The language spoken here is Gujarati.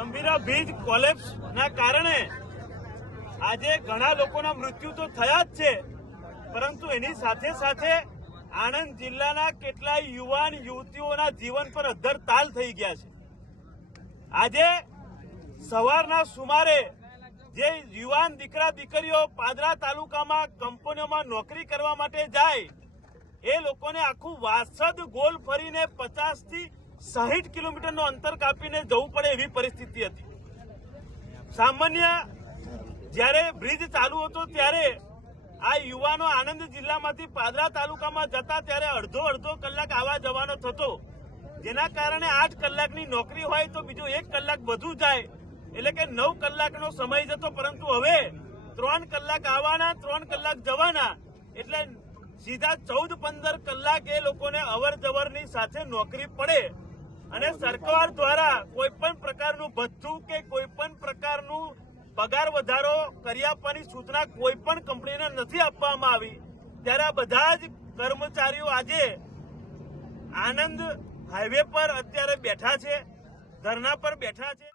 ગંભીરા બ્રિજ કોલેપ્સ ના કારણે આજે ઘણા લોકોના મૃત્યુ તો થયા જ છે, પરંતુ એની સાથે સાથે આણંદ જિલ્લાના કેટલાય યુવાન યુવતીઓના જીવન પર અદ્ધર તાલ થઈ ગયા છે। આજે સવારના સુમારે જે યુવાન દીકરા દીકરીઓ પાદરા તાલુકામાં કંપનીઓમાં નોકરી કરવા માટે જાય, એ લોકોને આખું વાસદ ગોલ ફરીને 50 થી 60 કિલોમીટરનું અંતર કાપીને જવું પડે એવી પરિસ્થિતિ હતી। સામાન્ય જ્યારે બ્રિજ ચાલુ હતો ત્યારે આ યુવાનો આણંદ જિલ્લામાંથી પાદરા તાલુકામાં જતા ત્યારે અડધો કલાક આવવા જવાનો થતો, જેના કારણે 8 કલાકની નોકરી હોય તો બીજો 1 કલાક વધુ જાય, એટલે કે 9 કલાકનો સમય જતો। પરંતુ હવે 3 કલાક આવવાના 3 કલાક જવાના, એટલે સીધા 14-15 કલાક એ લોકોને અવર જવરની સાથે નોકરી પડે। અને સરકાર દ્વારા કોઈ પણ પ્રકારનું ભથ્થું કે કોઈ પણ પ્રકારનું પગાર વધારો કરી આપવાની સૂચના કોઈ પણ કંપનીને નથી આપવામાં આવી, ત્યારે આ બધા જ કર્મચારીઓ આજે આણંદ હાઈવે પર અત્યારે બેઠા છે, ધરણા પર બેઠા છે।